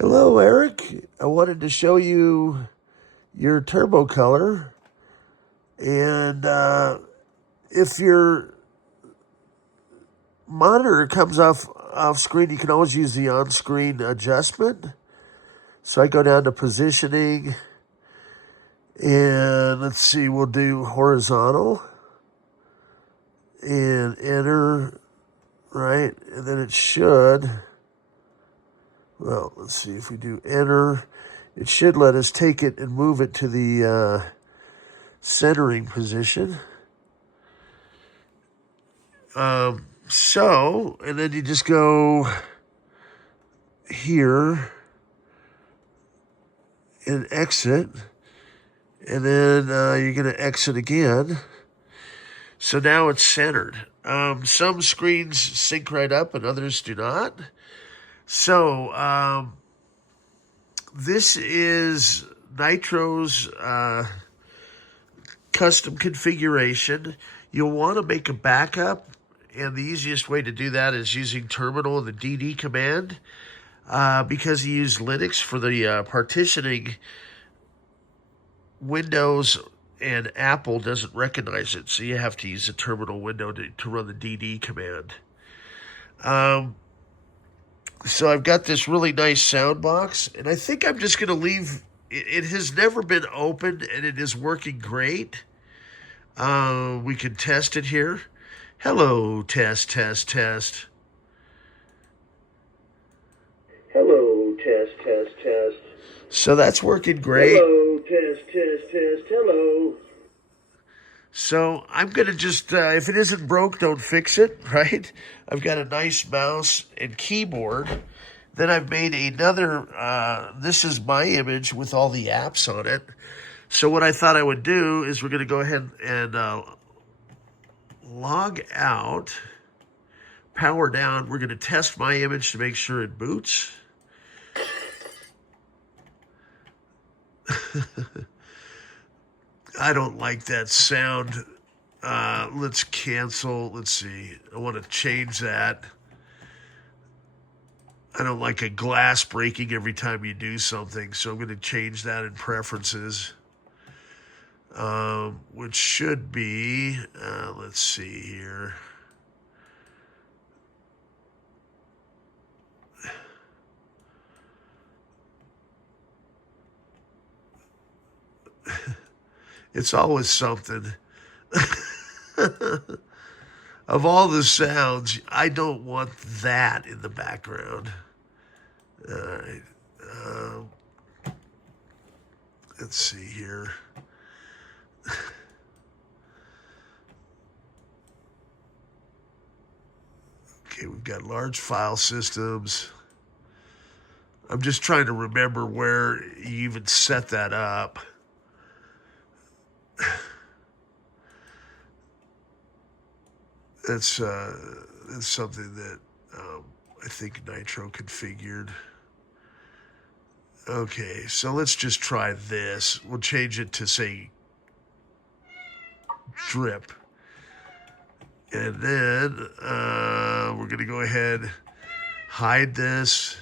Hello, Eric. I wanted to show you your turbo color. And if your monitor comes off screen, you can always use the on-screen adjustment. So I go down to positioning, and let's see, we'll do horizontal and enter, right? And then it should, well, let's see, if we do enter, it should let us take it and move it to the centering position. And then you just go here and exit, and then you're going to exit again. So now it's centered. Some screens sync right up and others do not. So this is Nitro's custom configuration. You'll want to make a backup, and the easiest way to do that is using terminal and the DD command. Because you use Linux for the partitioning, Windows and Apple doesn't recognize it, so you have to use a terminal window to run the DD command. So I've got this really nice sound box, and I think I'm just going to leave. It has never been opened, and it is working great. We can test it here. Hello, test, test, test. Hello, test, test, test. So that's working great. Hello, test, test, test, hello. So I'm going to just, if it isn't broke, don't fix it, right? I've got a nice mouse and keyboard. Then I've made another, this is my image with all the apps on it. So what I thought I would do is we're going to go ahead and log out, power down. We're going to test my image to make sure it boots. I don't like that sound. Let's cancel. Let's see. I want to change that. I don't like a glass breaking every time you do something, so I'm going to change that in preferences. Which should be, let's see here. It's always something. Of all the sounds, I don't want that in the background. All right. Let's see here. Okay, we've got large file systems. I'm just trying to remember where you even set that up. That's something that I think Nitro configured. Okay, so let's just try this. We'll change it to, say, drip. And then we're going to go ahead, hide this,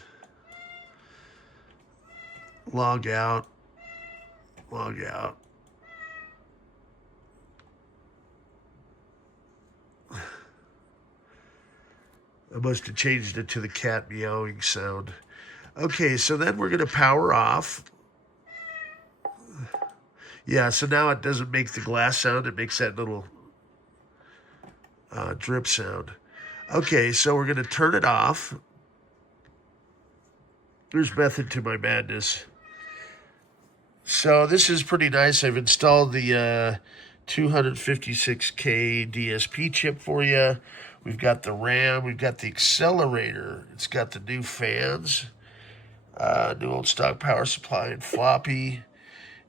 log out, log out. I must have changed it to the cat meowing sound. Okay, so then we're going to power off. Yeah, so now it doesn't make the glass sound. It makes that little drip sound. Okay, so we're going to turn it off. There's method to my madness. So this is pretty nice. I've installed the 256K DSP chip for you. We've got the RAM. We've got the accelerator. It's got the new fans, new old stock power supply and floppy,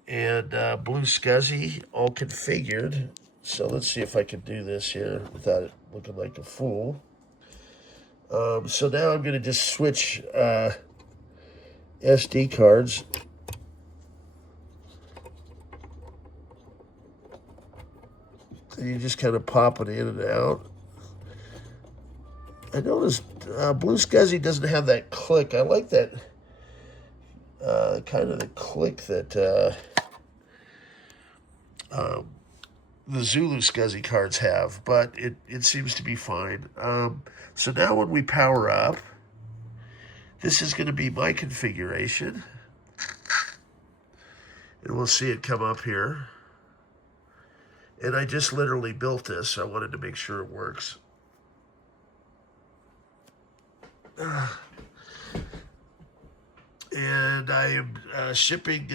and blue SCSI all configured. So let's see if I can do this here without it looking like a fool. So now I'm going to just switch SD cards. And you just kind of pop it in and out. I noticed blue SCSI doesn't have that click. I like that kind of the click that the Zulu SCSI cards have, but it seems to be fine. So now when we power up, this is going to be my configuration. And we'll see it come up here. And I just literally built this, so I wanted to make sure it works. And I am shipping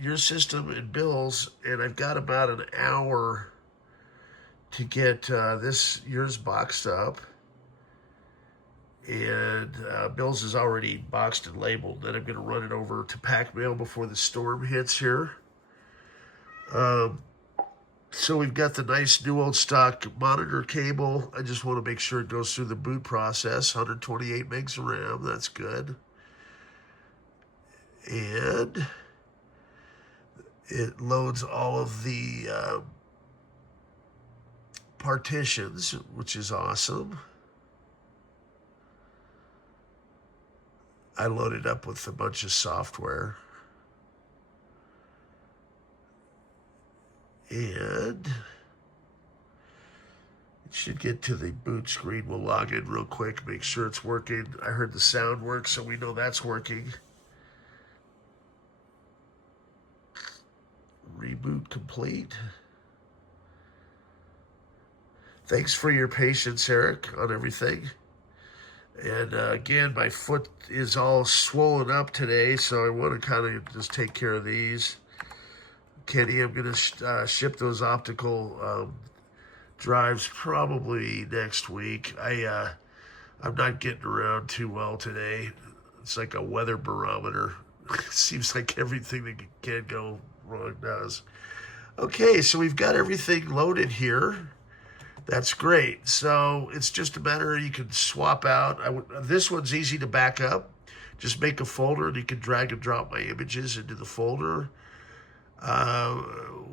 your system and bills, and I've got about an hour to get yours boxed up. And Bill's is already boxed and labeled. Then I'm going to run it over to pack mail before the storm hits here. So we've got the nice new old stock monitor cable. I just want to make sure it goes through the boot process. 128 megs of RAM, that's good. And it loads all of the partitions, which is awesome. I loaded up with a bunch of software. And it should get to the boot screen. We'll log in real quick, make sure it's working. I heard the sound work, so we know that's working. Reboot complete. Thanks for your patience, Eric, on everything. And again, my foot is all swollen up today, so I want to kind of just take care of these. Kenny, I'm going to ship those optical drives probably next week. I'm not getting around too well today. It's like a weather barometer. It seems like everything that can go wrong does. Okay, so we've got everything loaded here. That's great. So it's just a matter, you can swap out. This one's easy to back up. Just make a folder and you can drag and drop my images into the folder.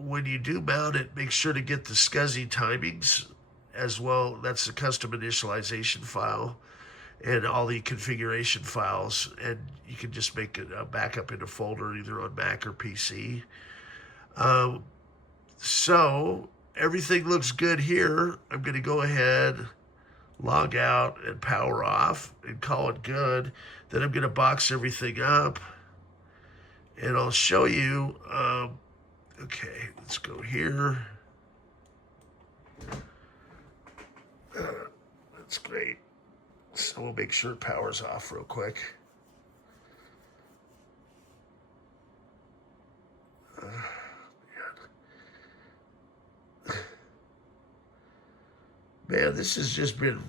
When you do mount it, make sure to get the SCSI timings as well. That's the custom initialization file and all the configuration files. And you can just make a backup in a folder either on Mac or PC. So everything looks good here. I'm going to go ahead, log out and power off and call it good. Then I'm going to box everything up and I'll show you. Okay, let's go here. That's great. So we'll make sure it powers off real quick. Man, this has just been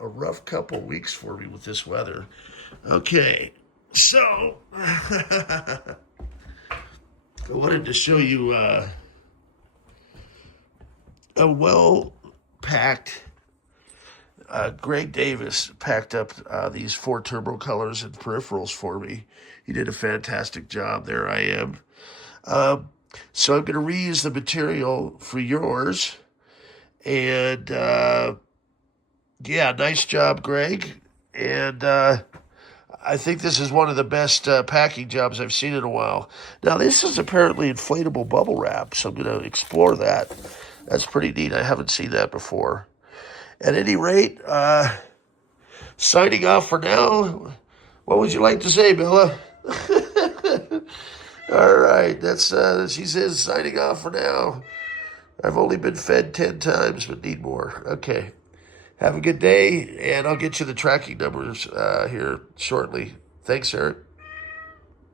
a rough couple weeks for me with this weather. Okay, so I wanted to show you a well-packed, Greg Davis packed up these 4 turbo colors and peripherals for me. He did a fantastic job. There I am. So I'm going to reuse the material for yours. And, yeah, nice job, Greg. And I think this is one of the best packing jobs I've seen in a while. Now, this is apparently inflatable bubble wrap, so I'm going to explore that. That's pretty neat. I haven't seen that before. At any rate, signing off for now. What would you like to say, Bella? All right, that's she says signing off for now. I've only been fed 10 times, but need more. Okay. Have a good day, and I'll get you the tracking numbers here shortly. Thanks, Eric.